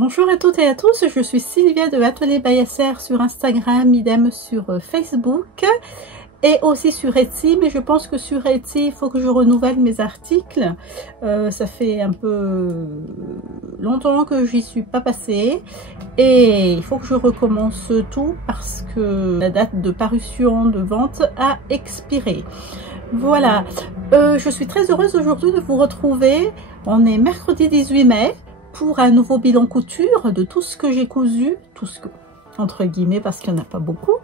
Bonjour à toutes et à tous, je suis Sylvia de Atelier Bayasser sur Instagram, idem sur Facebook et aussi sur Etsy, mais je pense que sur Etsy il faut que je renouvelle mes articles. Ça fait un peu longtemps que j'y suis pas passée et il faut que je recommence tout parce que la date de parution de vente a expiré. Voilà, je suis très heureuse aujourd'hui de vous retrouver. On est mercredi 18 mai pour un nouveau bilan couture de tout ce que j'ai cousu, tout ce que, entre guillemets parce qu'il n'y en a pas beaucoup,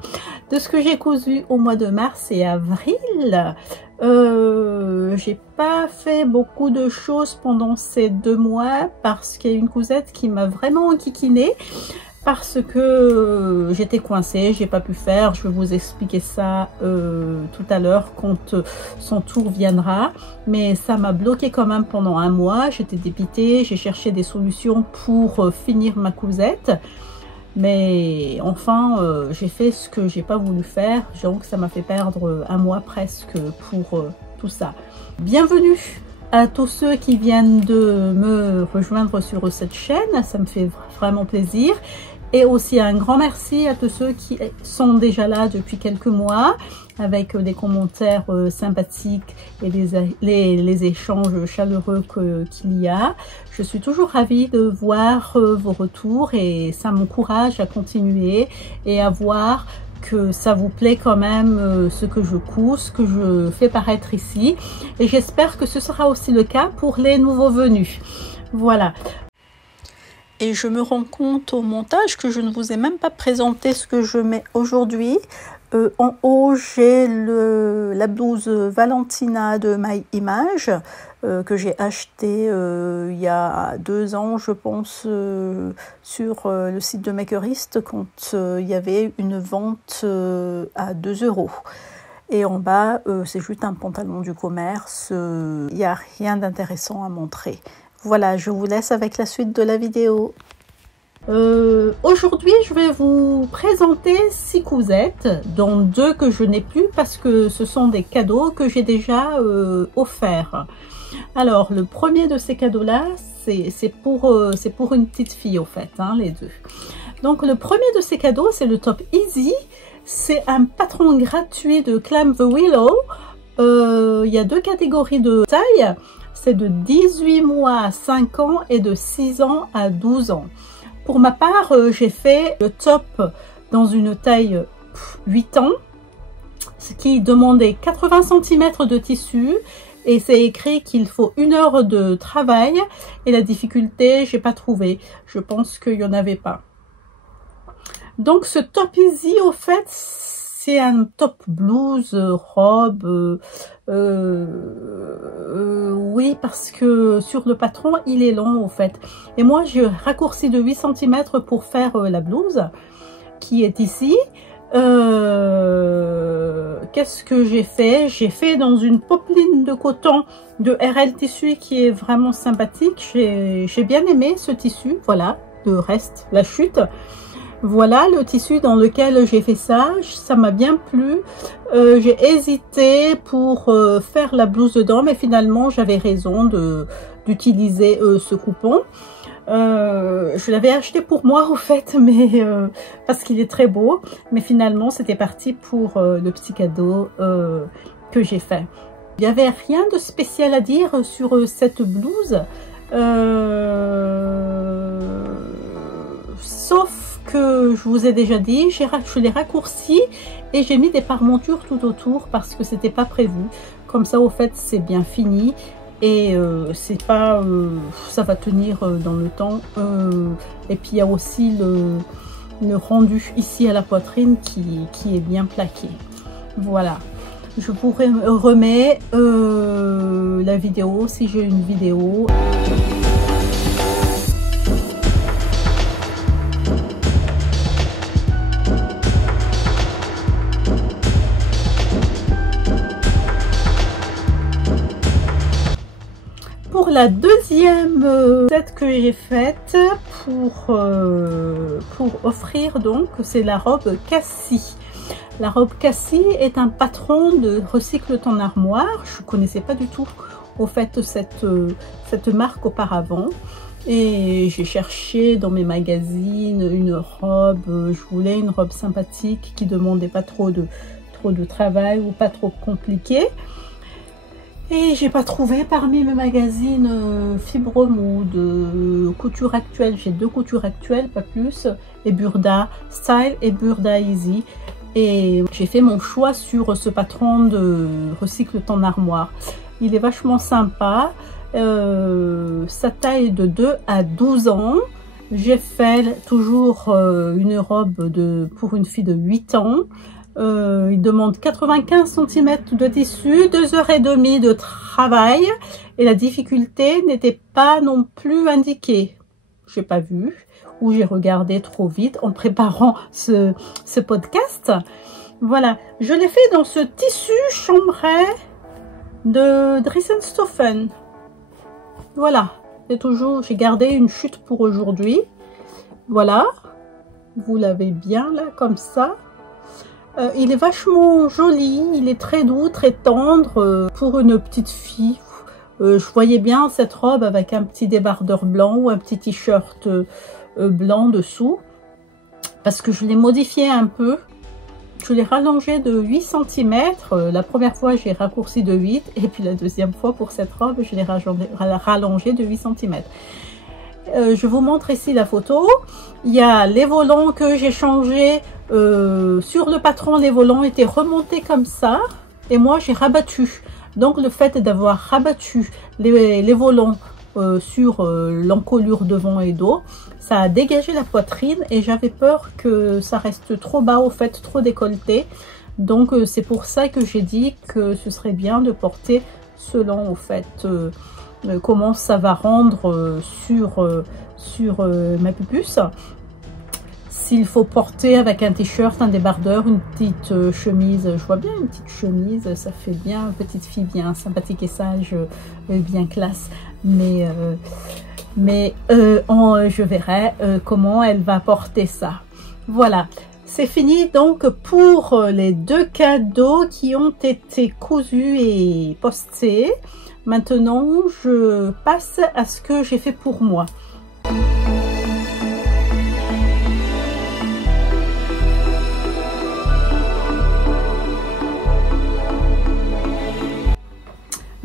de ce que j'ai cousu au mois de mars et avril. J'ai pas fait beaucoup de choses pendant ces 2 mois parce qu'il y a une cousette qui m'a vraiment enquiquinée parce que j'étais coincée, j'ai pas pu faire. Je vais vous expliquer ça tout à l'heure quand son tour viendra, mais ça m'a bloqué quand même pendant 1 mois. J'étais dépitée, j'ai cherché des solutions pour finir ma cousette, mais enfin j'ai fait ce que j'ai pas voulu faire, donc ça m'a fait perdre 1 mois presque pour tout ça. Bienvenue à tous ceux qui viennent de me rejoindre sur cette chaîne, ça me fait vraiment plaisir. Et aussi un grand merci à tous ceux qui sont déjà là depuis quelques mois avec des commentaires sympathiques et les échanges chaleureux qu'il y a. Je suis toujours ravie de voir vos retours et ça m'encourage à continuer et à voir que ça vous plaît quand même ce que je couds, ce que je fais paraître ici. Et j'espère que ce sera aussi le cas pour les nouveaux venus. Voilà. Et je me rends compte au montage que je ne vous ai même pas présenté ce que je mets aujourd'hui. En haut, j'ai la blouse Valentina de My Image que j'ai achetée il y a 2 ans, je pense, sur le site de Makerist quand il y avait une vente à 2 €. Et en bas, c'est juste un pantalon du commerce. Il n'y a rien d'intéressant à montrer. Voilà, je vous laisse avec la suite de la vidéo. Aujourd'hui, je vais vous présenter 6 cousettes, dont 2 que je n'ai plus parce que ce sont des cadeaux que j'ai déjà offerts. Alors, le premier de ces cadeaux-là, c'est pour une petite fille au fait, hein, les 2. Donc, le premier de ces cadeaux, c'est le top Easy. C'est un patron gratuit de Climb the Willow. Il y a 2 catégories de taille. C'est de 18 mois à 5 ans et de 6 ans à 12 ans. Pour ma part, j'ai fait le top dans une taille 8 ans, ce qui demandait 80 cm de tissu. Et c'est écrit qu'il faut 1 heure de travail. Et la difficulté, j'ai pas trouvé. Je pense qu'il n'y en avait pas. Donc ce top easy, au fait, c'est un top blouse, robe. Oui, parce que sur le patron, il est long au fait. Et moi, j'ai raccourci de 8 cm pour faire la blouse qui est ici. Qu'est-ce que j'ai fait? J'ai fait dans une popeline de coton de RL Tissu qui est vraiment sympathique. J'ai bien aimé ce tissu. Voilà, le reste, la chute. Voilà le tissu dans lequel j'ai fait ça, ça m'a bien plu. J'ai hésité pour faire la blouse dedans, mais finalement j'avais raison d'utiliser ce coupon. Je l'avais acheté pour moi au fait, mais parce qu'il est très beau, mais finalement c'était parti pour le petit cadeau que j'ai fait. Il n'y avait rien de spécial à dire sur cette blouse, sauf que je vous ai déjà dit, je l'ai raccourci et j'ai mis des parmentures tout autour parce que c'était pas prévu. Comme ça, au fait, c'est bien fini et c'est pas, ça va tenir dans le temps. Et puis il y a aussi le rendu ici à la poitrine qui est bien plaqué. Voilà. Je vous remets la vidéo si j'ai une vidéo. Pour la deuxième set que j'ai faite pour offrir, donc c'est la robe Cassie. La robe Cassie est un patron de Recycle ton armoire. Je ne connaissais pas du tout au fait cette marque auparavant. Et j'ai cherché dans mes magazines une robe, je voulais une robe sympathique qui demandait pas trop de travail ou pas trop compliqué. Et j'ai pas trouvé parmi mes magazines Fibre Mood, Couture Actuelle, j'ai 2 Coutures Actuelles, pas plus, et Burda Style et Burda Easy. Et j'ai fait mon choix sur ce patron de Recycle ton armoire. Il est vachement sympa. Sa taille est de 2 à 12 ans. J'ai fait toujours une robe pour une fille de 8 ans. Il demande 95 cm de tissu, 2h30 de travail et la difficulté n'était pas non plus indiquée. J'ai pas vu ou j'ai regardé trop vite en préparant ce podcast. Voilà, je l'ai fait dans ce tissu chambray de Dressenstoffen. Voilà, c'est toujours, j'ai gardé une chute pour aujourd'hui. Voilà, vous l'avez bien là comme ça. Il est vachement joli, il est très doux, très tendre pour une petite fille. Je voyais bien cette robe avec un petit débardeur blanc ou un petit t-shirt blanc dessous. Parce que je l'ai modifié un peu. Je l'ai rallongé de 8 cm. La première fois, j'ai raccourci de 8. Et puis la deuxième fois, pour cette robe, je l'ai rallongé de 8 cm. Je vous montre ici la photo. Il y a les volants que j'ai changés. Sur le patron, les volants étaient remontés comme ça. Et moi, j'ai rabattu. Donc, le fait d'avoir rabattu les volants sur l'encolure devant et dos, ça a dégagé la poitrine. Et j'avais peur que ça reste trop bas, au fait, trop décolleté. Donc, c'est pour ça que j'ai dit que ce serait bien de porter selon, au fait, comment ça va rendre sur ma pupusse. S'il faut porter avec un t-shirt, un débardeur, une petite chemise, je vois bien une petite chemise, ça fait bien petite fille bien sympathique et sage, bien classe. Mais je verrai comment elle va porter ça. Voilà, c'est fini donc pour les 2 cadeaux qui ont été cousus et postés. Maintenant, je passe à ce que j'ai fait pour moi.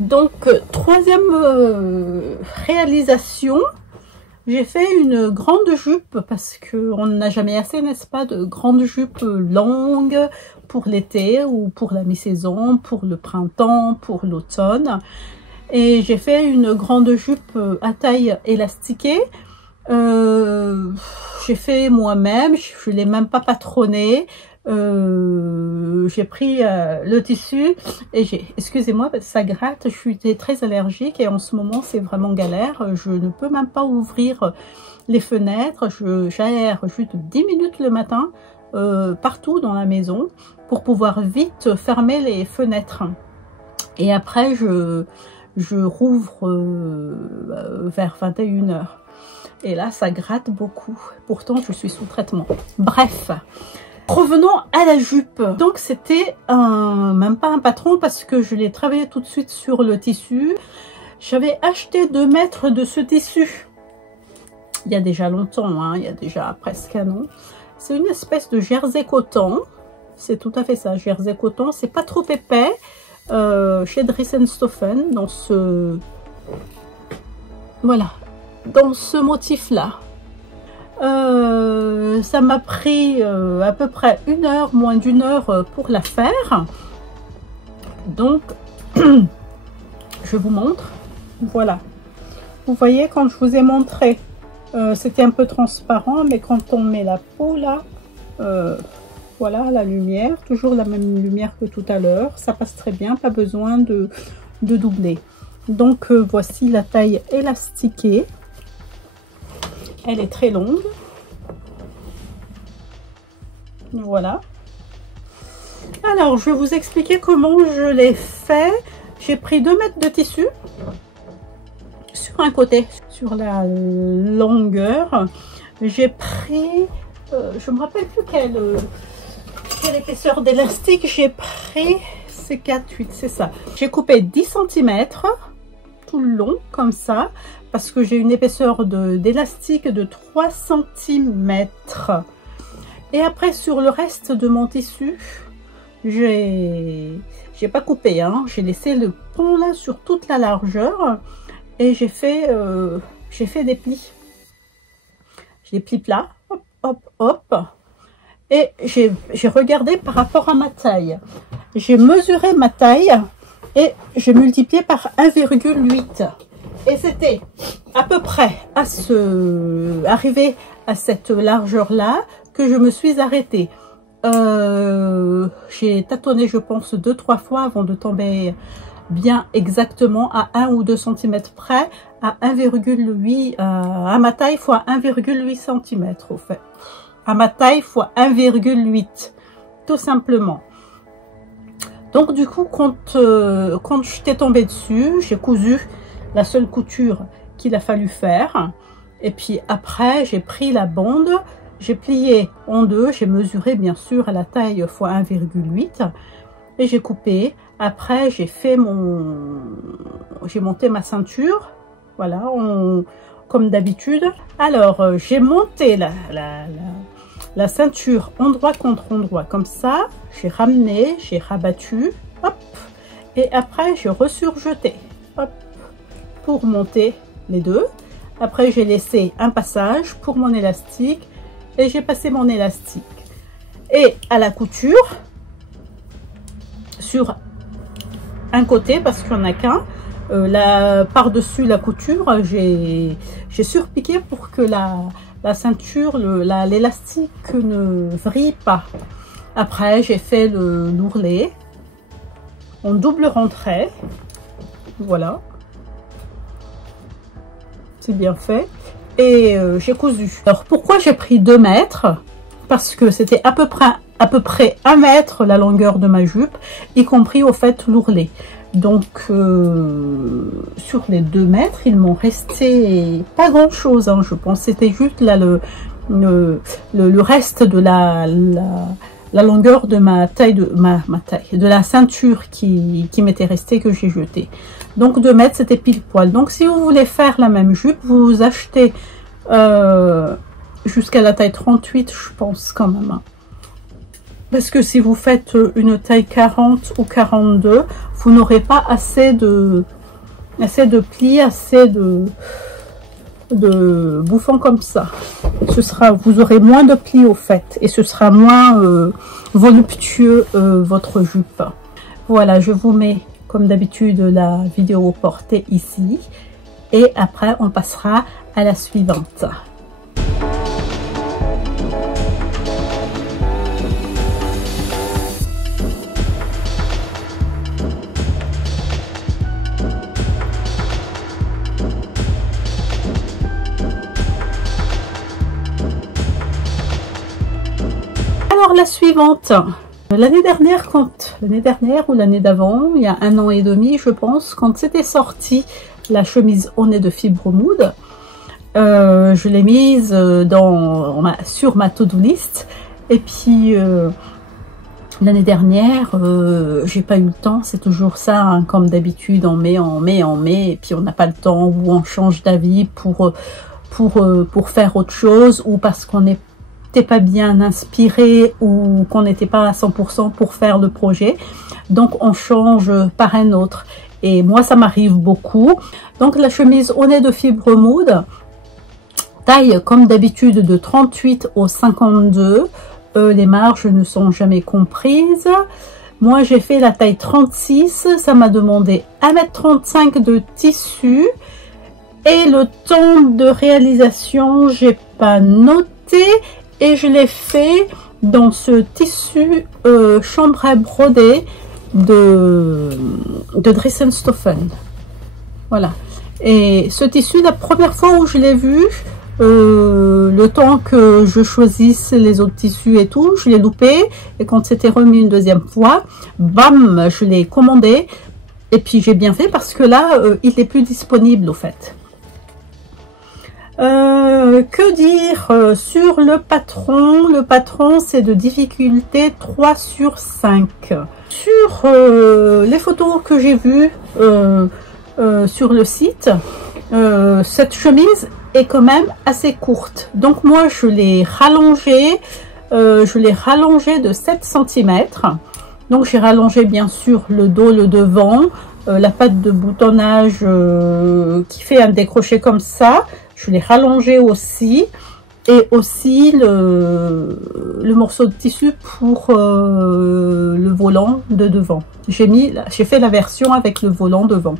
Donc, troisième réalisation, j'ai fait une grande jupe parce qu'on n'a jamais assez, n'est-ce pas, de grandes jupes longues pour l'été ou pour la mi-saison, pour le printemps, pour l'automne. Et j'ai fait une grande jupe à taille élastiquée. J'ai fait moi-même, je ne l'ai même pas patronnée. J'ai pris le tissu et excusez-moi, ça gratte, je suis très allergique et en ce moment c'est vraiment galère. Je ne peux même pas ouvrir les fenêtres. J'aère juste 10 minutes le matin partout dans la maison pour pouvoir vite fermer les fenêtres. Et après je rouvre vers 21 h. Et là, ça gratte beaucoup. Pourtant, je suis sous traitement. Bref, revenons à la jupe. Donc, c'était même pas un patron parce que je l'ai travaillé tout de suite sur le tissu. J'avais acheté 2 mètres de ce tissu. Il y a déjà longtemps, hein, il y a déjà presque un an. C'est une espèce de jersey coton. C'est tout à fait ça, jersey coton. C'est pas trop épais. Chez Dressenstoffen, dans ce... Voilà. Dans ce motif là, ça m'a pris à peu près 1 heure, moins d'1 heure pour la faire. Donc je vous montre. Voilà, vous voyez, quand je vous ai montré c'était un peu transparent, mais quand on met la peau là, voilà la lumière, toujours la même lumière que tout à l'heure, ça passe très bien, pas besoin de doubler. Donc voici la taille élastiquée. Elle est très longue. Voilà. Alors, je vais vous expliquer comment je l'ai fait. J'ai pris 2 mètres de tissu sur un côté, sur la longueur. J'ai pris, je me rappelle plus quelle épaisseur d'élastique j'ai pris. C'est 4,8, c'est ça. J'ai coupé 10 cm tout le long, comme ça. parce que j'ai une épaisseur d'élastique de 3 cm. Et après, sur le reste de mon tissu, j'ai pas coupé, hein, j'ai laissé le pont là sur toute la largeur et j'ai fait des plis. J'ai des plis plats, hop, hop, hop. Et j'ai regardé par rapport à ma taille. J'ai mesuré ma taille et j'ai multiplié par 1,8. Et c'était à peu près arrivé à cette largeur-là que je me suis arrêtée. J'ai tâtonné, je pense, 2-3 fois avant de tomber bien exactement à 1 ou 2 cm près, à 1,8, à ma taille fois 1,8 cm au fait. À ma taille fois 1,8, tout simplement. Donc du coup, quand j'étais tombée dessus, j'ai cousu la seule couture qu'il a fallu faire. Et puis après, j'ai pris la bande, j'ai plié en deux, j'ai mesuré bien sûr à la taille fois 1,8 et j'ai coupé. Après, j'ai monté ma ceinture, voilà, comme d'habitude. Alors, j'ai monté la ceinture endroit contre endroit comme ça, j'ai ramené, j'ai rabattu, hop, et après j'ai ressurjeté, hop, pour monter les deux. Après j'ai laissé un passage pour mon élastique et j'ai passé mon élastique. Et à la couture, sur un côté, parce qu'il n'y en a qu'un, par-dessus la couture, j'ai surpiqué pour que la ceinture, l'élastique ne vrille pas. Après, j'ai fait l'ourlet en double rentrée. Voilà. C'est bien fait. Et j'ai cousu. Alors, pourquoi j'ai pris 2 mètres? Parce que c'était à peu près 1 mètre la longueur de ma jupe, y compris au fait l'ourlet. Donc, sur les 2 mètres, il m'en restait pas grand chose, hein, je pense. C'était juste là le reste de la longueur de ma taille, de la ceinture qui m'était restée, que j'ai jeté. Donc 2 mètres, c'était pile poil. Donc si vous voulez faire la même jupe, vous achetez jusqu'à la taille 38, je pense quand même. Parce que si vous faites une taille 40 ou 42, vous n'aurez pas assez de plis, assez de bouffons comme ça. Vous aurez moins de plis au fait, et ce sera moins voluptueux votre jupe. Voilà, je vous mets comme d'habitude la vidéo portée ici, et après on passera à la suivante. La suivante, l'année dernière ou l'année d'avant, il y a 1 an et demi je pense, quand c'était sorti la chemise au nez de fibre mood, je l'ai mise sur ma to-do list, et puis l'année dernière j'ai pas eu le temps, c'est toujours ça, hein, comme d'habitude, on met, et puis on n'a pas le temps, ou on change d'avis pour faire autre chose, ou parce qu'on n'est pas bien inspiré, ou qu'on n'était pas à 100% pour faire le projet, donc on change par un autre. Et moi ça m'arrive beaucoup. Donc la chemise au nez de fibre mood, taille comme d'habitude de 38 au 52, les marges ne sont jamais comprises. Moi j'ai fait la taille 36, ça m'a demandé 1,35 m de tissu, et le temps de réalisation j'ai pas noté, et je l'ai fait dans ce tissu chambray brodé de Dressenstoffen. Voilà. Et ce tissu, la première fois où je l'ai vu, le temps que je choisisse les autres tissus et tout, je l'ai loupé. Et quand c'était remis une deuxième fois, bam, je l'ai commandé. Et puis j'ai bien fait, parce que là, il n'est plus disponible au fait. Que dire sur le patron? Le patron, c'est de difficulté 3 sur 5. Sur les photos que j'ai vues sur le site, cette chemise est quand même assez courte. Donc moi je l'ai rallongée de 7 cm. Donc j'ai rallongé bien sûr le dos, le devant, la patte de boutonnage qui fait un décroché comme ça. Je l'ai rallongé aussi. Et aussi le morceau de tissu pour le volant de devant. J'ai fait la version avec le volant devant.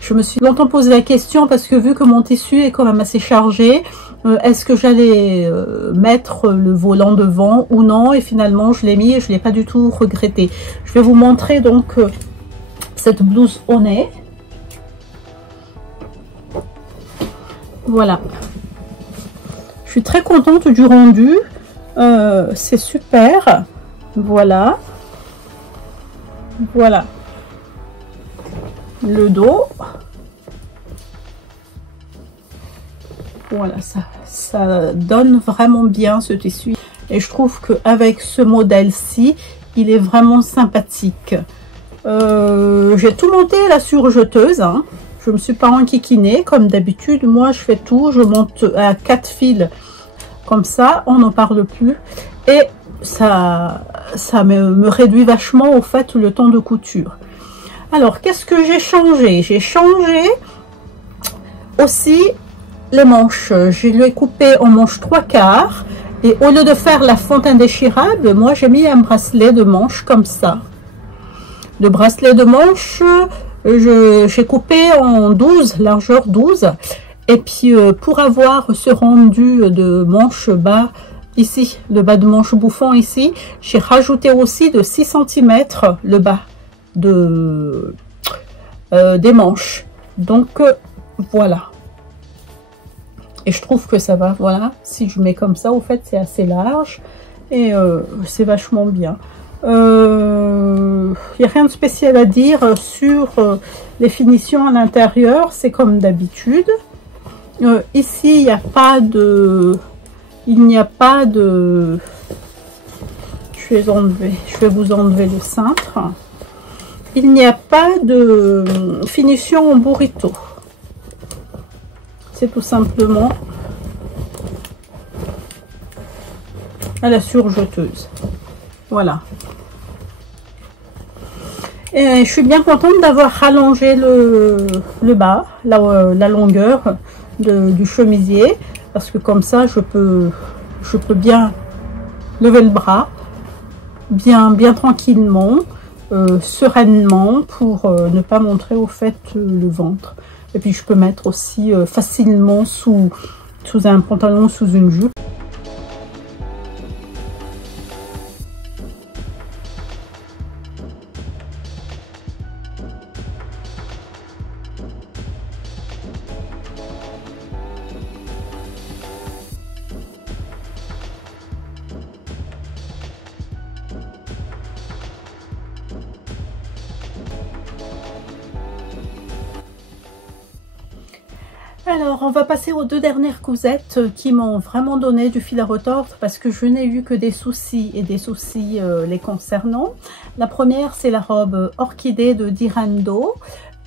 Je me suis longtemps posé la question parce que vu que mon tissu est quand même assez chargé, est-ce que j'allais mettre le volant devant ou non? Et finalement je l'ai mis et je ne l'ai pas du tout regretté. Je vais vous montrer donc cette blouse au nez. Voilà. Je suis très contente du rendu, c'est super. Voilà, voilà le dos. Voilà, ça donne vraiment bien ce tissu et je trouve qu'avec ce modèle-ci, il est vraiment sympathique. J'ai tout monté à la surjeteuse, hein. Je ne me suis pas enquiquinée comme d'habitude. Moi, je fais tout. Je monte à 4 fils comme ça. On n'en parle plus. Et ça me réduit vachement au fait le temps de couture. Alors, qu'est-ce que j'ai changé? J'ai changé aussi les manches. Je les ai coupées en manches 3/4. Et au lieu de faire la fente indéchirable, moi, j'ai mis un bracelet de manches comme ça. Le bracelet de manches... j'ai coupé en 12, largeur 12, et puis pour avoir ce rendu de manche bas ici, le bas de manche bouffant ici, j'ai rajouté aussi de 6 cm le bas de des manches. Donc voilà, et je trouve que ça va. Voilà, si je mets comme ça, au fait c'est assez large et c'est vachement bien. Il n'y a rien de spécial à dire sur les finitions à l'intérieur, c'est comme d'habitude. Ici il n'y a pas de, je vais vous enlever le cintre. Il n'y a pas de finition en burrito, c'est tout simplement à la surjeteuse. Voilà. Et je suis bien contente d'avoir rallongé le bas, la longueur du chemisier, parce que comme ça je peux bien lever le bras, bien tranquillement, sereinement, pour ne pas montrer au fait le ventre. Et puis je peux mettre aussi facilement sous un pantalon, sous une jupe. Alors, on va passer aux deux dernières cousettes qui m'ont vraiment donné du fil à retordre parce que je n'ai eu que des soucis et des soucis les concernant. La première, c'est la robe Orchidée de Dirando.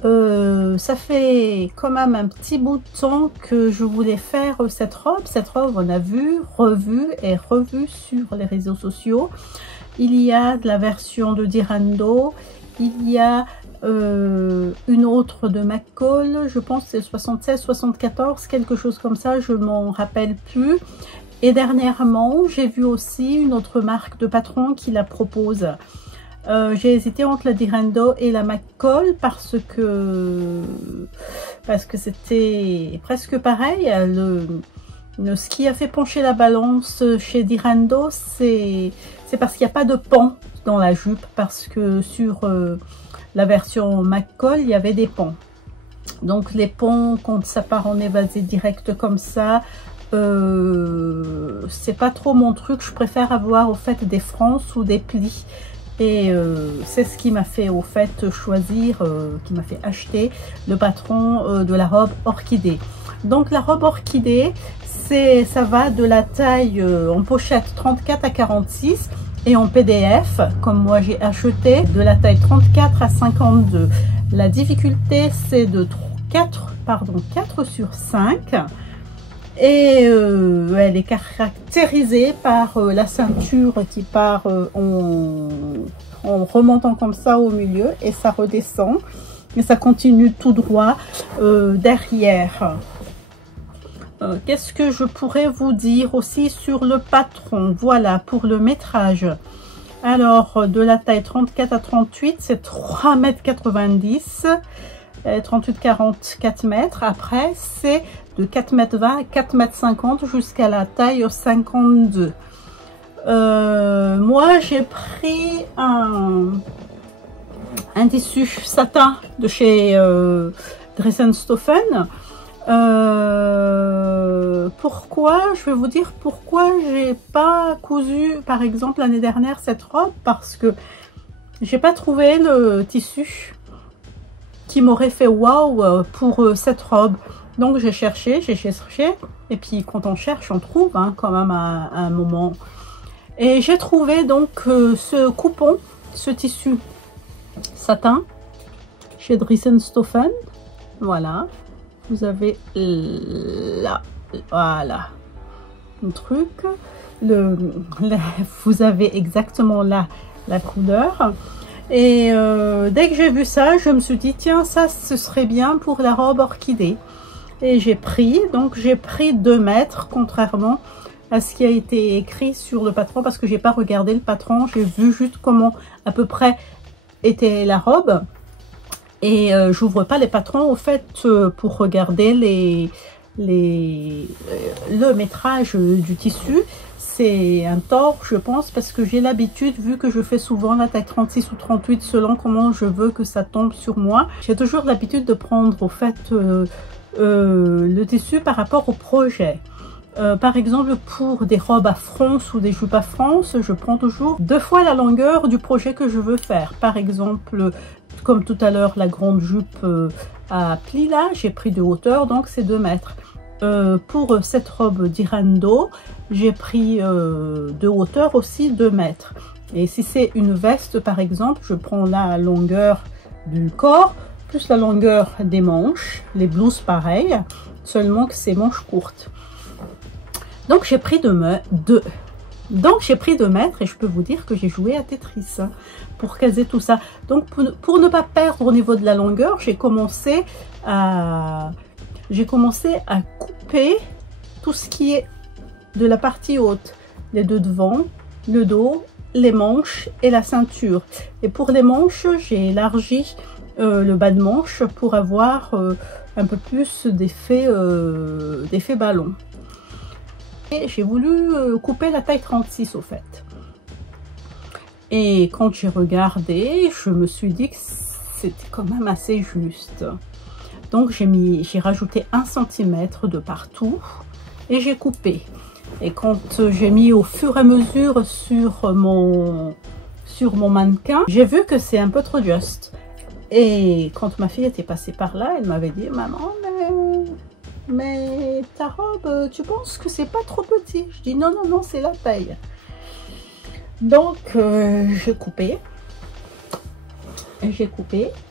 Ça fait quand même un petit bout de temps que je voulais faire cette robe. Cette robe, on a vu, revu et revu sur les réseaux sociaux. Il y a de la version de Dirando, il y a une autre de McCall, je pense c'est 76, 74, quelque chose comme ça, je m'en rappelle plus. Et dernièrement, j'ai vu aussi une autre marque de patron qui la propose. J'ai hésité entre la Dirando et la McCall parce que c'était presque pareil. Ce qui a fait pencher la balance chez Dirando, c'est parce qu'il n'y a pas de pan dans la jupe, parce que sur la version McCall, il y avait des pans. Donc les pans, quand ça part en évasé direct comme ça, c'est pas trop mon truc. Je préfère avoir au fait des frances ou des plis. Et c'est ce qui m'a fait au fait choisir, qui m'a fait acheter le patron de la robe Orchidée. Donc la robe Orchidée, ça va de la taille en pochette 34 à 46 et en PDF, comme moi j'ai acheté, de la taille 34 à 52. La difficulté, c'est de 4 sur 5. Et elle est caractérisée par la ceinture qui part en remontant comme ça au milieu et ça redescend. Et ça continue tout droit derrière. Qu'est-ce que je pourrais vous dire aussi sur le patron? Voilà, pour le métrage. Alors, de la taille 34 à 38, c'est 3,90 m. 38-40, 4 mètres. Après, c'est de 4,20 m à 4,50 m jusqu'à la taille 52. Moi, j'ai pris un tissu satin de chez Dressenstoffen. Pourquoi? Je vais vous dire pourquoi j'ai pas cousu par exemple l'année dernière cette robe, parce que j'ai pas trouvé le tissu qui m'aurait fait waouh pour cette robe. Donc j'ai cherché et puis quand on cherche on trouve hein, quand même à un moment. Et j'ai trouvé donc ce coupon, ce tissu satin chez Dressenstoffen. Voilà. Vous avez là, voilà, le truc, vous avez exactement là la couleur. Et dès que j'ai vu ça, je me suis dit, tiens, ça, ce serait bien pour la robe orchidée. Et j'ai pris, donc j'ai pris 2 mètres, contrairement à ce qui a été écrit sur le patron, parce que j'ai pas regardé le patron, j'ai vu juste comment à peu près était la robe. Et j'ouvre pas les patrons au fait pour regarder le métrage du tissu. C'est un tort je pense, parce que j'ai l'habitude, vu que je fais souvent la taille 36 ou 38 selon comment je veux que ça tombe sur moi, j'ai toujours l'habitude de prendre au fait le tissu par rapport au projet. Par exemple pour des robes à fronce ou des jupes à fronce, je prends toujours 2 fois la longueur du projet que je veux faire. Par exemple, comme tout à l'heure, la grande jupe à plis là, j'ai pris de hauteur, donc c'est 2 mètres. Pour cette robe d'Irando, j'ai pris de hauteur aussi 2 mètres. Et si c'est une veste par exemple, je prends la longueur du corps plus la longueur des manches. Les blouses pareil, seulement que c'est manches courtes. Donc j'ai pris 2 mètres et je peux vous dire que j'ai joué à Tetris hein, pour caser tout ça. Donc pour ne pas perdre au niveau de la longueur, j'ai commencé à couper tout ce qui est de la partie haute, les deux devant, le dos, les manches et la ceinture. Et pour les manches, j'ai élargi le bas de manche pour avoir un peu plus d'effet ballon. Et j'ai voulu couper la taille 36 au fait. Et quand j'ai regardé, je me suis dit que c'était quand même assez juste. Donc j'ai rajouté 1 cm de partout et j'ai coupé. Et quand j'ai mis au fur et à mesure sur mon mannequin, j'ai vu que c'est un peu trop juste. Et quand ma fille était passée par là, elle m'avait dit, maman, mais ta robe, tu penses que c'est pas trop petit? Je dis non, non, non, c'est la taille. Donc j'ai coupé.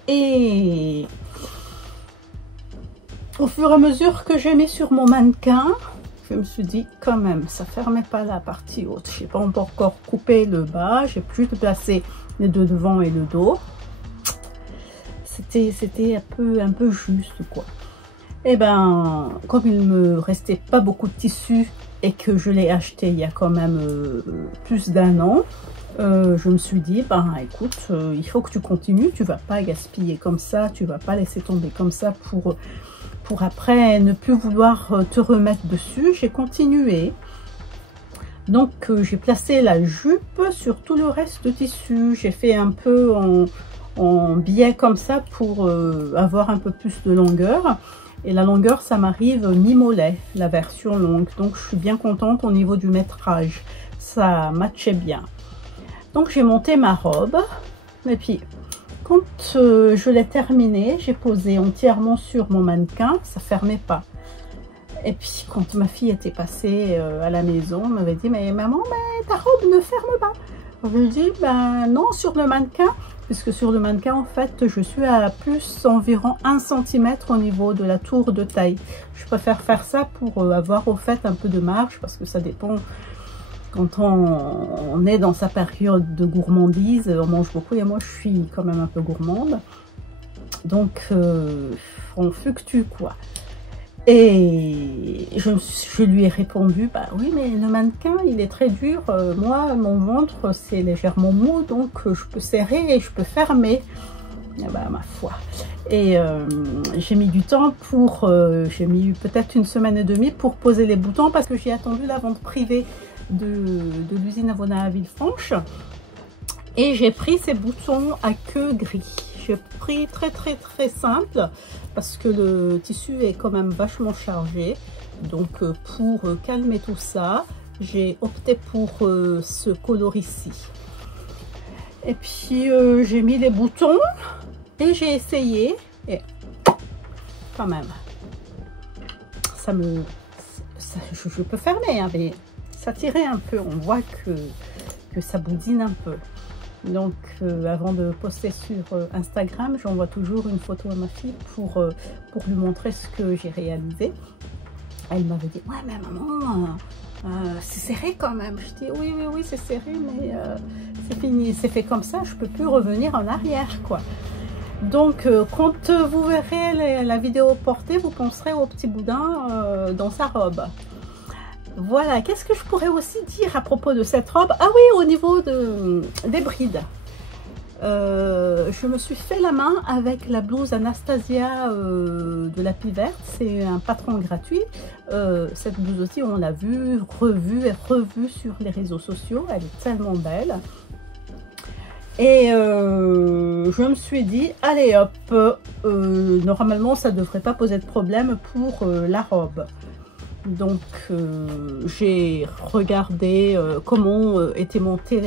Et au fur et à mesure que j'ai mis sur mon mannequin, je me suis dit quand même, ça fermait pas la partie haute. Je n'ai pas encore coupé le bas, j'ai plus de placer les deux devant et le dos. C'était un peu juste quoi. Et ben, comme il me restait pas beaucoup de tissu et que je l'ai acheté il y a quand même plus d'1 an, je me suis dit, ben écoute, il faut que tu continues, tu vas pas gaspiller comme ça, tu vas pas laisser tomber comme ça pour après ne plus vouloir te remettre dessus. J'ai continué. Donc j'ai placé la jupe sur tout le reste de tissu. J'ai fait un peu en biais comme ça pour avoir un peu plus de longueur. Et la longueur, ça m'arrive mi-mollet, la version longue. Donc, je suis bien contente au niveau du métrage. Ça matchait bien. Donc, j'ai monté ma robe. Et puis, quand je l'ai terminée, j'ai posé entièrement sur mon mannequin. Ça ne fermait pas. Et puis, quand ma fille était passée à la maison, elle m'avait dit, mais maman, mais ta robe ne ferme pas. Je lui ai dit, ben non, sur le mannequin, puisque sur le mannequin en fait je suis à plus environ 1 cm au niveau de la tour de taille. Je préfère faire ça pour avoir au fait un peu de marge, parce que ça dépend quand on est dans sa période de gourmandise, on mange beaucoup et moi je suis quand même un peu gourmande, donc on fluctue quoi. Et je lui ai répondu, bah oui mais le mannequin il est très dur, moi mon ventre c'est légèrement mou, donc je peux serrer et je peux fermer. Et bah ma foi. Et j'ai mis du temps pour, j'ai mis peut-être 1 semaine et demie pour poser les boutons, parce que j'ai attendu la vente privée de l'usine Avona à Villefranche. Et j'ai pris ces boutons à queue gris. J'ai pris très simple, parce que le tissu est quand même vachement chargé. Donc pour calmer tout ça, j'ai opté pour ce coloris-ci. Et puis j'ai mis les boutons et j'ai essayé, et quand même je peux fermer, hein, mais ça tirait un peu, on voit que ça boudine un peu. Donc avant de poster sur Instagram, j'envoie toujours une photo à ma fille pour lui montrer ce que j'ai réalisé. Elle m'avait dit, ouais mais maman, c'est serré quand même. Je dis oui c'est serré, mais c'est fini, c'est fait comme ça, je peux plus revenir en arrière quoi. Donc quand vous verrez la vidéo portée, vous penserez au petit boudin dans sa robe. Voilà, qu'est-ce que je pourrais aussi dire à propos de cette robe? Ah oui, au niveau des brides. Je me suis fait la main avec la blouse Anastasia de la Piverte. C'est un patron gratuit. Cette blouse aussi, on l'a vue, revue et revue sur les réseaux sociaux. Elle est tellement belle. Et je me suis dit, allez hop, normalement ça ne devrait pas poser de problème pour la robe. Donc j'ai regardé comment étaient montées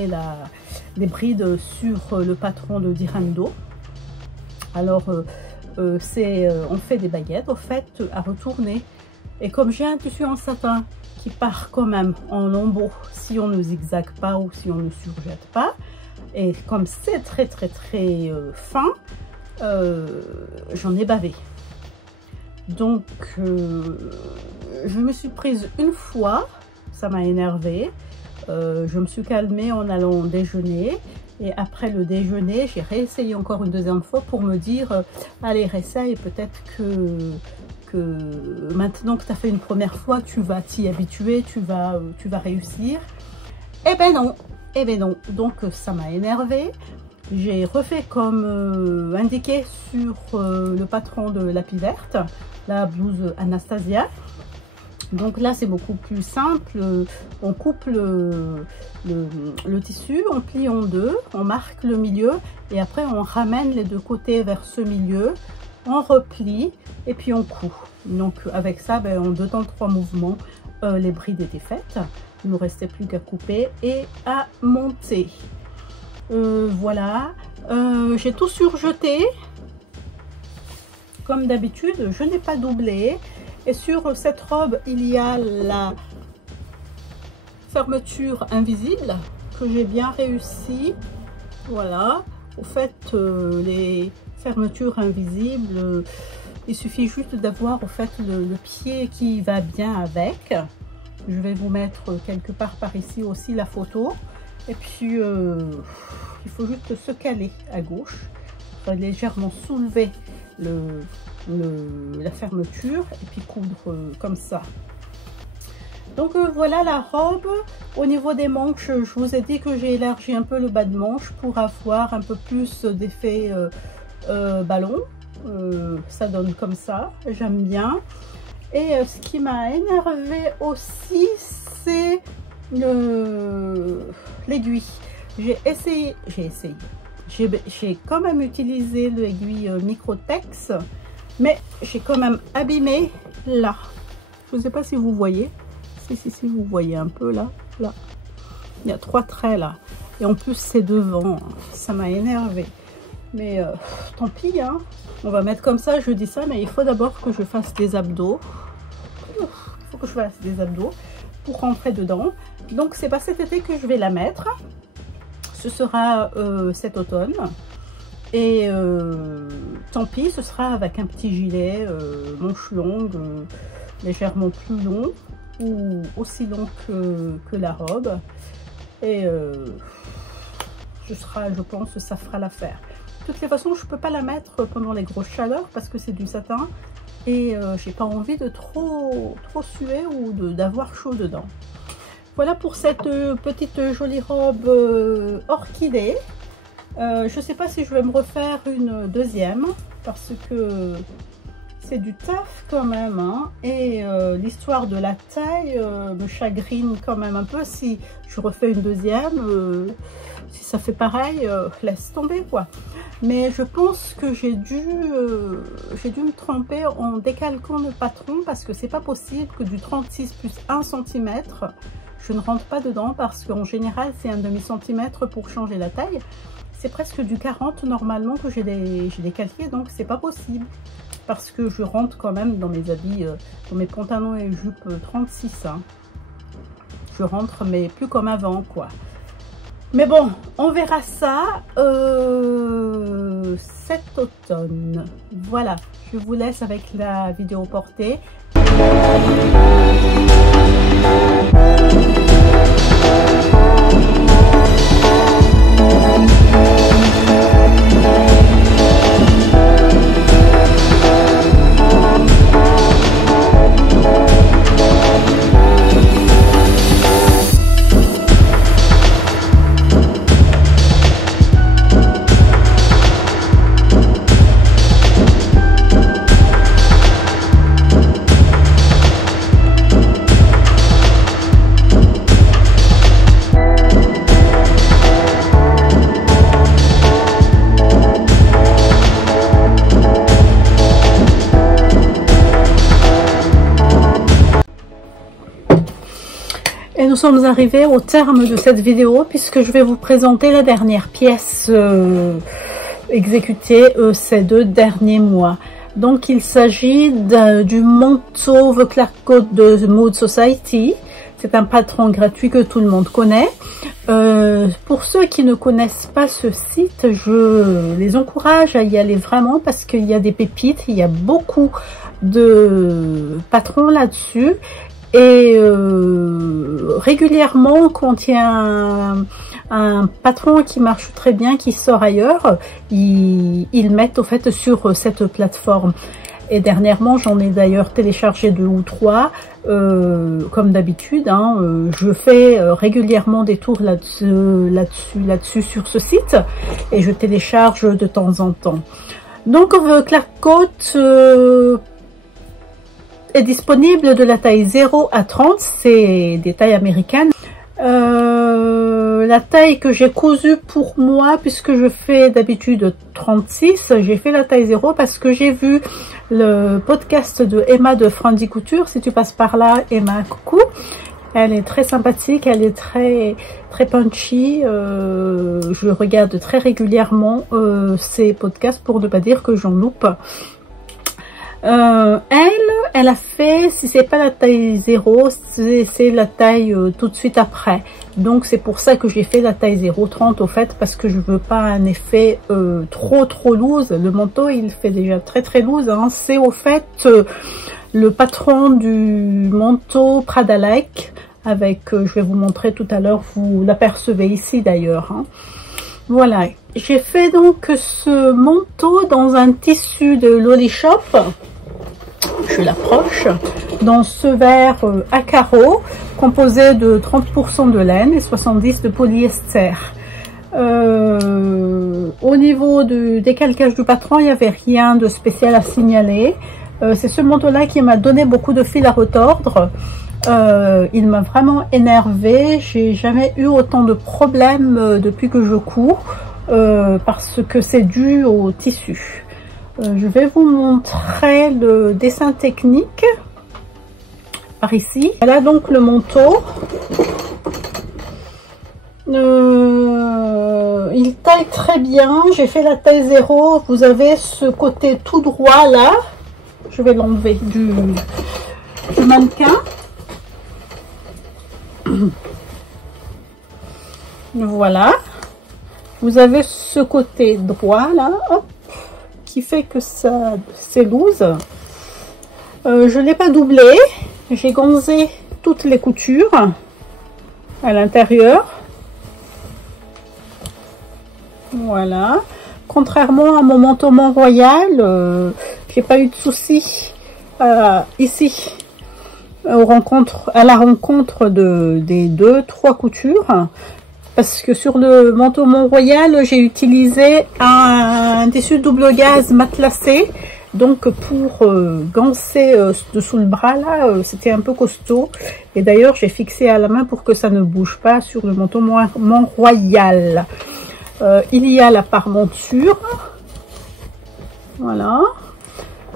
les brides sur le patron de Dirando. Alors on fait des baguettes au fait à retourner, et comme j'ai un tissu en satin qui part quand même en lambeaux si on ne zigzague pas ou si on ne surjette pas, et comme c'est très fin, j'en ai bavé. Donc je me suis prise une fois, ça m'a énervée. Je me suis calmée en allant déjeuner, et après le déjeuner j'ai réessayé encore une deuxième fois pour me dire allez réessaye, peut-être que maintenant que tu as fait une première fois tu vas t'y habituer, tu vas réussir. Eh ben non, donc ça m'a énervée. J'ai refait comme indiqué sur le patron de la Piverte, la blouse Anastasia. Donc là c'est beaucoup plus simple, on coupe le tissu, on plie en deux, on marque le milieu et après on ramène les deux côtés vers ce milieu, on replie et puis on coud. Donc avec ça, ben, en 2 temps 3 mouvements, les brides étaient faites. Il ne nous restait plus qu'à couper et à monter. Voilà, j'ai tout surjeté comme d'habitude, je n'ai pas doublé. Et sur cette robe, il y a la fermeture invisible que j'ai bien réussi. Voilà, au fait, les fermetures invisibles, il suffit juste d'avoir au fait le pied qui va bien avec. Je vais vous mettre quelque part par ici aussi la photo. Et puis, il faut juste se caler à gauche, légèrement soulever la fermeture et puis coudre comme ça. Donc voilà la robe. Au niveau des manches, je vous ai dit que j'ai élargi un peu le bas de manche pour avoir un peu plus d'effet ballon. Ça donne comme ça, j'aime bien. Et ce qui m'a énervé aussi, c'est l'aiguille. J'ai quand même utilisé l'aiguille Microtex, mais j'ai quand même abîmé là. Je ne sais pas si vous voyez. Si vous voyez un peu là. Il y a 3 traits là. Et en plus c'est devant. Ça m'a énervé. Mais tant pis, hein. On va mettre comme ça, je dis ça, mais il faut d'abord que je fasse des abdos. Il faut que je fasse des abdos pour rentrer dedans. Donc c'est pas cet été que je vais la mettre. Ce sera cet automne. Et tant pis, ce sera avec un petit gilet manche longue, légèrement plus long, ou aussi long que la robe. Et ce sera, je pense, ça fera l'affaire. De toutes les façons, je ne peux pas la mettre pendant les grosses chaleurs parce que c'est du satin. Et j'ai pas envie de trop suer ou d'avoir chaud dedans. Voilà pour cette petite jolie robe orchidée. Je sais pas si je vais me refaire une deuxième parce que c'est du taf quand même, hein, et l'histoire de la taille me chagrine quand même un peu. Si je refais une deuxième, si ça fait pareil, laisse tomber quoi. Mais je pense que j'ai dû me tromper en décalquant le patron parce que c'est pas possible que du 36 plus 1 cm, je ne rentre pas dedans parce qu'en général c'est un demi-centimètre pour changer la taille. C'est presque du 40 normalement que j'ai décalqué, donc c'est pas possible. Parce que je rentre quand même dans mes habits, dans mes pantalons et jupes 36. Hein. Je rentre mais plus comme avant quoi. Mais bon, on verra ça cet automne. Voilà, je vous laisse avec la vidéo portée. Et nous sommes arrivés au terme de cette vidéo puisque je vais vous présenter la dernière pièce exécutée ces 2 derniers mois. Donc il s'agit du manteau The Clark Coat de Mood Society. C'est un patron gratuit que tout le monde connaît. Pour ceux qui ne connaissent pas ce site, je les encourage à y aller vraiment parce qu'il y a des pépites, il y a beaucoup de patrons là-dessus. Et régulièrement, quand il y a un patron qui marche très bien, qui sort ailleurs, ils mettent au fait sur cette plateforme. Et dernièrement, j'en ai d'ailleurs téléchargé 2 ou 3, comme d'habitude. Hein, je fais régulièrement des tours là-dessus sur ce site, et je télécharge de temps en temps. Donc, Clark Coat est disponible de la taille 0 à 30, c'est des tailles américaines. La taille que j'ai cousue pour moi, puisque je fais d'habitude 36, j'ai fait la taille 0 parce que j'ai vu le podcast de Emma de Frandy Couture. Si tu passes par là, Emma, coucou. Elle est très sympathique, elle est très punchy. Je regarde très régulièrement ses podcasts pour ne pas dire que j'en loupe. Elle a fait, si c'est pas la taille 0, c'est la taille tout de suite après. Donc c'est pour ça que j'ai fait la taille 0,30 au fait, parce que je veux pas un effet trop loose. Le manteau il fait déjà très loose. Hein. C'est au fait le patron du manteau Prada-like avec, je vais vous montrer tout à l'heure, vous l'apercevez ici d'ailleurs. Hein. Voilà, j'ai fait donc ce manteau dans un tissu de Lolly Shop. Je l'approche dans ce vert à carreaux composé de 30% de laine et 70% de polyester. Au niveau du décalcage du patron, il n'y avait rien de spécial à signaler. C'est ce manteau là qui m'a donné beaucoup de fil à retordre. Il m'a vraiment énervé. J'ai jamais eu autant de problèmes depuis que je cours parce que c'est dû au tissu. Je vais vous montrer le dessin technique par ici. Voilà donc le manteau. Il taille très bien. J'ai fait la taille 0. Vous avez ce côté tout droit là. Je vais l'enlever du mannequin. Voilà. vous avez ce côté droit là, hop, qui fait que ça c'est loose. Je l'ai pas doublé, j'ai gonzé toutes les coutures à l'intérieur. Voilà. Contrairement à mon manteau Mont-Royal, j'ai pas eu de soucis ici à la rencontre des 2-3 coutures, parce que sur le manteau Mont-Royal j'ai utilisé un tissu double gaze matelassé, donc pour ganser dessous le bras là, c'était un peu costaud, et d'ailleurs j'ai fixé à la main pour que ça ne bouge pas sur le manteau Mont-Royal. Il y a la parmenture, voilà.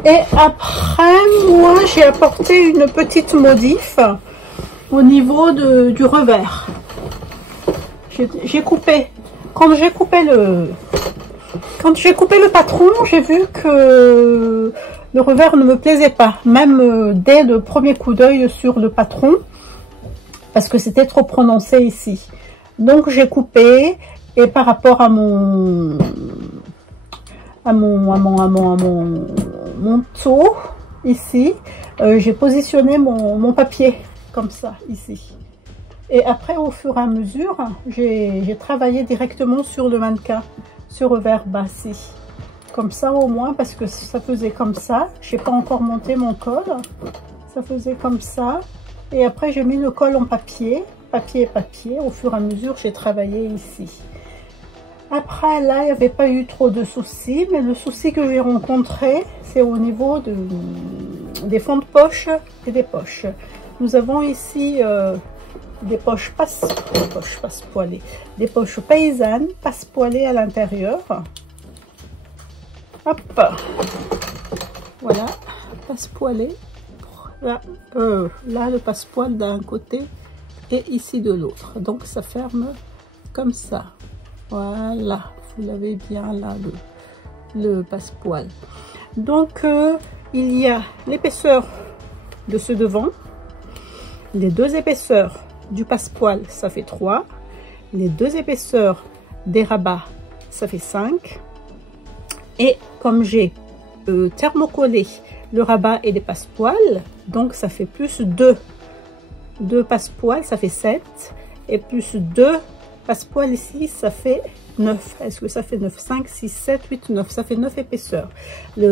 Et après, moi, j'ai apporté une petite modif au niveau du revers. J'ai coupé, quand j'ai coupé le patron, j'ai vu que le revers ne me plaisait pas, même dès le premier coup d'œil sur le patron, parce que c'était trop prononcé ici. Donc j'ai coupé, et par rapport à mon manteau ici, j'ai positionné mon papier comme ça ici, et après au fur et à mesure j'ai travaillé directement sur le mannequin, sur revers bassi, comme ça au moins, parce que ça faisait comme ça, j'ai pas encore monté mon col, ça faisait comme ça, et après j'ai mis le col en papier, au fur et à mesure j'ai travaillé ici. Après, là, il n'y avait pas eu trop de soucis, mais le souci que j'ai rencontré, c'est au niveau des fonds de poche et des poches. Nous avons ici des poches passe-poilées, des poches paysannes passe-poilées à l'intérieur. Hop, voilà, passe-poilé. Là, le passe-poil d'un côté et ici de l'autre. Donc, ça ferme comme ça. Voilà, vous l'avez bien là, le passe-poil. Donc, il y a l'épaisseur de ce devant, les 2 épaisseurs du passe-poil, ça fait 3, les 2 épaisseurs des rabats, ça fait 5. Et comme j'ai thermocollé le rabat et les passe-poils, donc ça fait plus 2 passe-poils, ça fait 7, et plus 2 passe-poil ici, ça fait 9. Est-ce que ça fait 9? 5, 6, 7, 8, 9. Ça fait 9 épaisseurs. Je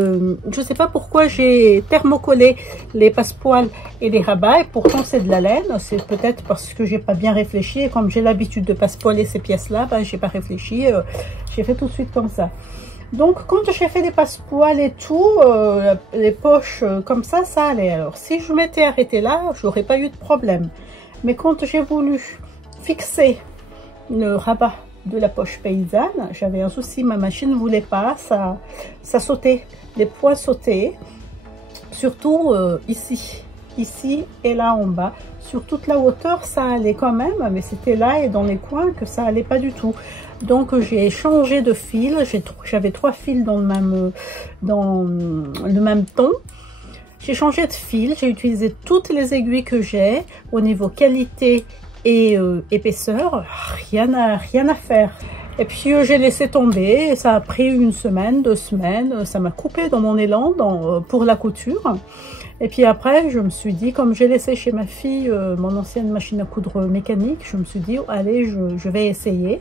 ne sais pas pourquoi j'ai thermocollé les passe-poils et les rabats, et pourtant c'est de la laine. C'est peut-être parce que j'ai pas bien réfléchi, et comme j'ai l'habitude de passe-poiler ces pièces-là, ben, j'ai pas réfléchi. J'ai fait tout de suite comme ça. Donc quand j'ai fait des passe-poils et tout, les poches comme ça allait. Alors si je m'étais arrêtée là, j'aurais pas eu de problème. Mais quand j'ai voulu fixer le rabat de la poche paysanne, j'avais un souci, ma machine ne voulait pas, ça sautait, les poids sautaient, surtout ici et là en bas. Sur toute la hauteur ça allait quand même, mais c'était là et dans les coins que ça allait pas du tout. Donc j'ai changé de fil, j'avais 3 fils dans le même ton. J'ai changé de fil, j'ai utilisé toutes les aiguilles que j'ai au niveau qualité et épaisseur, rien à faire. Et puis j'ai laissé tomber, et ça a pris 1 semaine, 2 semaines, ça m'a coupé dans mon élan pour la couture. Et puis après je me suis dit, comme j'ai laissé chez ma fille mon ancienne machine à coudre mécanique, je me suis dit allez, je vais essayer,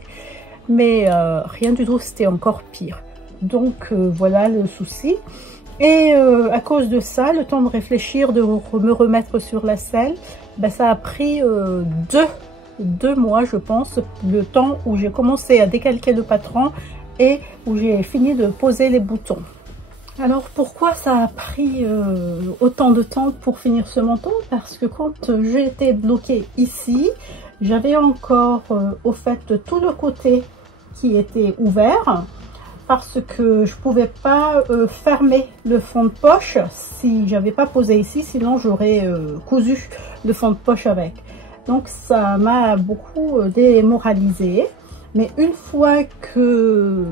mais rien du tout, c'était encore pire. Donc voilà le souci. Et à cause de ça, le temps de réfléchir, de me remettre sur la selle, ben, ça a pris 2 mois, je pense, le temps où j'ai commencé à décalquer le patron et où j'ai fini de poser les boutons. Alors pourquoi ça a pris autant de temps pour finir ce manteau? Parce que quand j'étais bloquée ici, j'avais encore au fait tout le côté qui était ouvert, parce que je pouvais pas fermer le fond de poche si j'avais pas posé ici, sinon j'aurais cousu le fond de poche avec. Donc ça m'a beaucoup démoralisée. Mais une fois que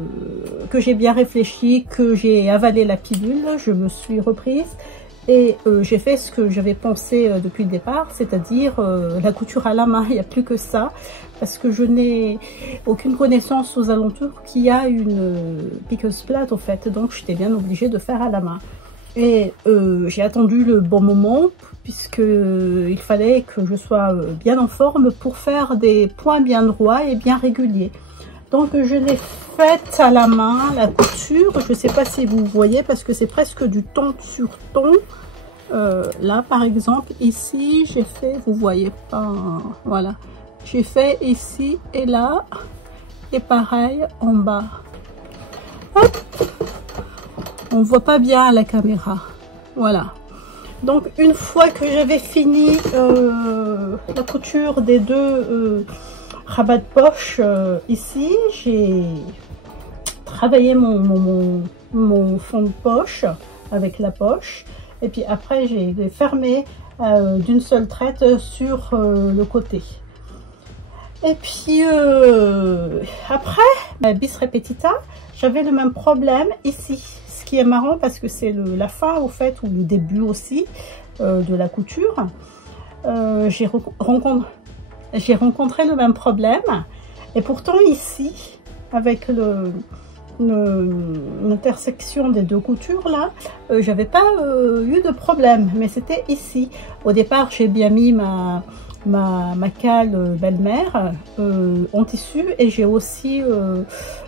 j'ai bien réfléchi, que j'ai avalé la pilule, je me suis reprise Et j'ai fait ce que j'avais pensé depuis le départ, c'est-à-dire la couture à la main. Il n'y a plus que ça, parce que je n'ai aucune connaissance aux alentours qu'il y a une piqueuse plate au fait. Donc j'étais bien obligée de faire à la main. Et j'ai attendu le bon moment, puisque il fallait que je sois bien en forme pour faire des points bien droits et bien réguliers. Donc je l'ai faite à la main, la couture. Je ne sais pas si vous voyez, parce que c'est presque du ton sur ton. Là par exemple, ici j'ai fait, vous voyez pas, hein, voilà. J'ai fait ici et là, et pareil en bas. Hop. On voit pas bien à la caméra, voilà. Donc une fois que j'avais fini la couture des deux rabats de poche ici, j'ai travaillé mon fond de poche avec la poche, et puis après j'ai fermé d'une seule traite sur le côté. Et puis après, bis repetita, j'avais le même problème ici. Ce qui est marrant, parce que c'est la fin au fait, ou le début aussi de la couture. J'ai rencontré le même problème, et pourtant ici, avec l'intersection des deux coutures là, j'avais pas eu de problème, mais c'était ici. Au départ, j'ai bien mis ma cale belle-mère en tissu, et j'ai aussi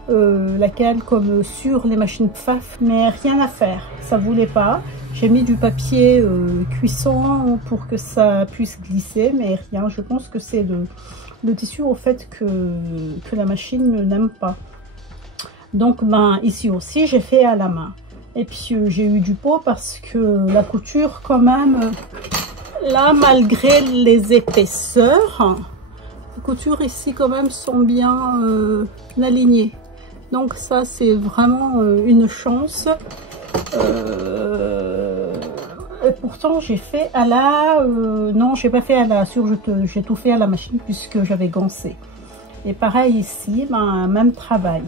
la cale comme sur les machines PFAF, mais rien à faire, ça voulait pas. J'ai mis du papier cuisson pour que ça puisse glisser, mais rien. Je pense que c'est le tissu au fait que la machine n'aime pas. Donc ben ici aussi j'ai fait à la main, et puis j'ai eu du pot parce que la couture quand même, là malgré les épaisseurs, les coutures ici quand même sont bien alignées. Donc ça c'est vraiment une chance. Et pourtant j'ai fait à la non, j'ai pas fait à la j'ai tout fait à la machine puisque j'avais gancé. Et pareil ici, ben, même travail.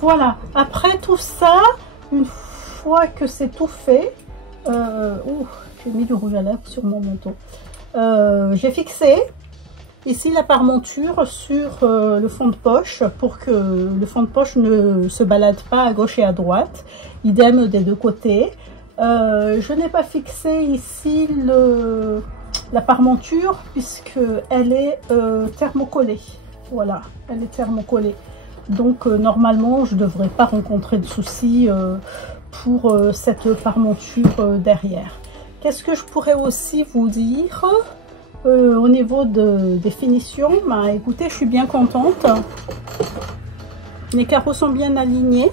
Voilà, après tout ça, une fois que c'est tout fait, j'ai mis du rouge à lèvres sur mon manteau. J'ai fixé ici la parmenture sur le fond de poche pour que le fond de poche ne se balade pas à gauche et à droite. Idem des deux côtés. Je n'ai pas fixé ici la parmenture puisque elle est thermocollée. Voilà, elle est thermocollée. Donc normalement je ne devrais pas rencontrer de soucis pour cette parmenture derrière. Qu'est-ce que je pourrais aussi vous dire au niveau des finitions? Bah, écoutez, je suis bien contente. Les carreaux sont bien alignés.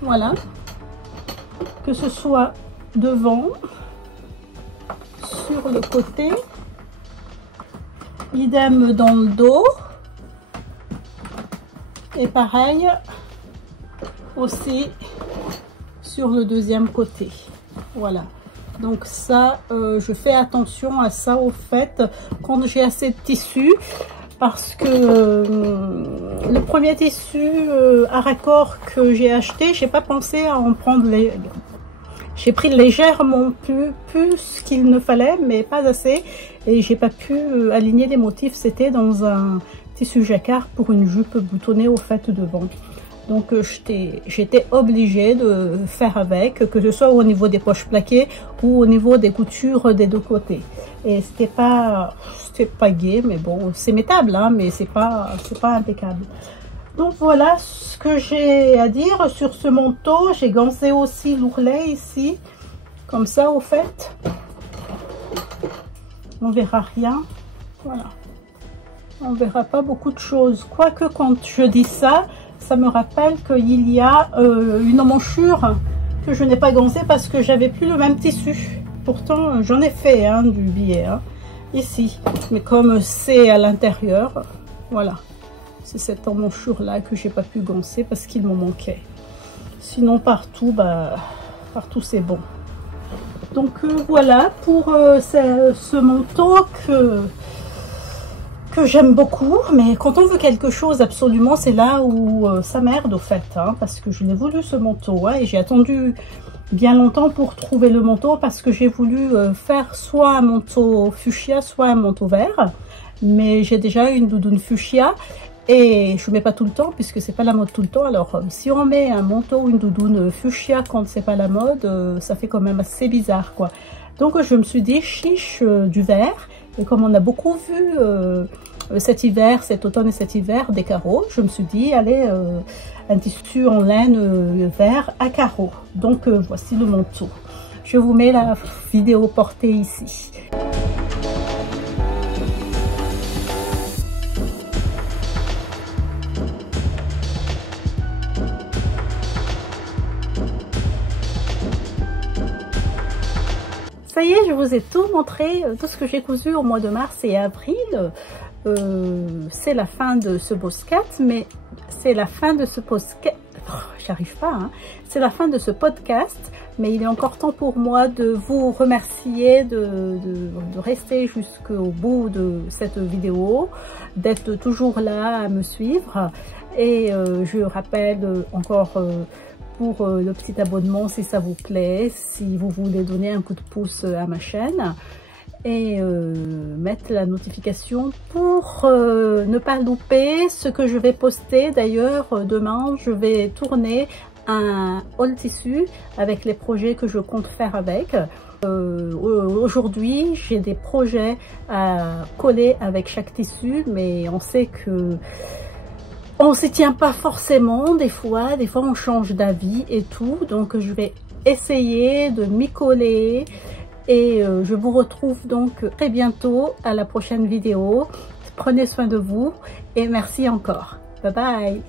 Voilà. Que ce soit devant, sur le côté, idem dans le dos. Et pareil aussi sur le deuxième côté. Voilà. Donc ça, je fais attention à ça au fait quand j'ai assez de tissu, parce que le premier tissu à raccord que j'ai acheté, j'ai pas pensé à en prendre j'ai pris légèrement plus qu'il ne fallait, mais pas assez, et j'ai pas pu aligner les motifs. C'était dans un tissu jacquard pour une jupe boutonnée au fait devant. Donc j'étais obligée de faire avec, que ce soit au niveau des poches plaquées ou au niveau des coutures des deux côtés. Et c'était pas gai, mais bon, c'est métable, hein, mais c'est pas impeccable. Donc voilà ce que j'ai à dire sur ce manteau. J'ai gancé aussi l'ourlet ici, comme ça au fait. On verra rien, voilà. On verra pas beaucoup de choses. Quoique quand je dis ça, ça me rappelle qu'il y a une emmanchure que je n'ai pas gancée parce que j'avais plus le même tissu. Pourtant, j'en ai fait hein, du billet hein, ici. Mais comme c'est à l'intérieur, voilà. C'est cette emmanchure là que j'ai pas pu gancer parce qu'il m'en manquait. Sinon partout, bah, partout c'est bon. Donc voilà pour ce manteau que j'aime beaucoup, mais quand on veut quelque chose absolument, c'est là où ça merde au fait, hein, parce que je l'ai voulu ce manteau, hein, et j'ai attendu bien longtemps pour trouver le manteau, parce que j'ai voulu faire soit un manteau fuchsia, soit un manteau vert, mais j'ai déjà une doudoune fuchsia, et je ne mets pas tout le temps, puisque c'est pas la mode tout le temps. Alors si on met un manteau ou une doudoune fuchsia quand c'est pas la mode, ça fait quand même assez bizarre, quoi. Donc je me suis dit chiche du vert, et comme on a beaucoup vu cet hiver, cet automne et cet hiver des carreaux, je me suis dit allez, un tissu en laine vert à carreaux. Donc voici le manteau. Je vous mets la vidéo portée ici. Ça y est, je vous ai tout montré, tout ce que j'ai cousu au mois de mars et avril. C'est la fin de ce podcast, mais c'est la fin de ce podcast. J'arrive pas, hein. C'est la fin de ce podcast, mais il est encore temps pour moi de vous remercier de rester jusqu'au bout de cette vidéo, d'être toujours là à me suivre. Et je rappelle encore pour le petit abonnement si ça vous plaît, si vous voulez donner un coup de pouce à ma chaîne, et mettre la notification pour ne pas louper ce que je vais poster. D'ailleurs demain je vais tourner un haul tissu avec les projets que je compte faire avec. Aujourd'hui j'ai des projets à coller avec chaque tissu, mais on sait que on s'y tient pas forcément, des fois on change d'avis et tout, donc je vais essayer de m'y coller, et je vous retrouve donc très bientôt à la prochaine vidéo. Prenez soin de vous et merci encore. Bye bye.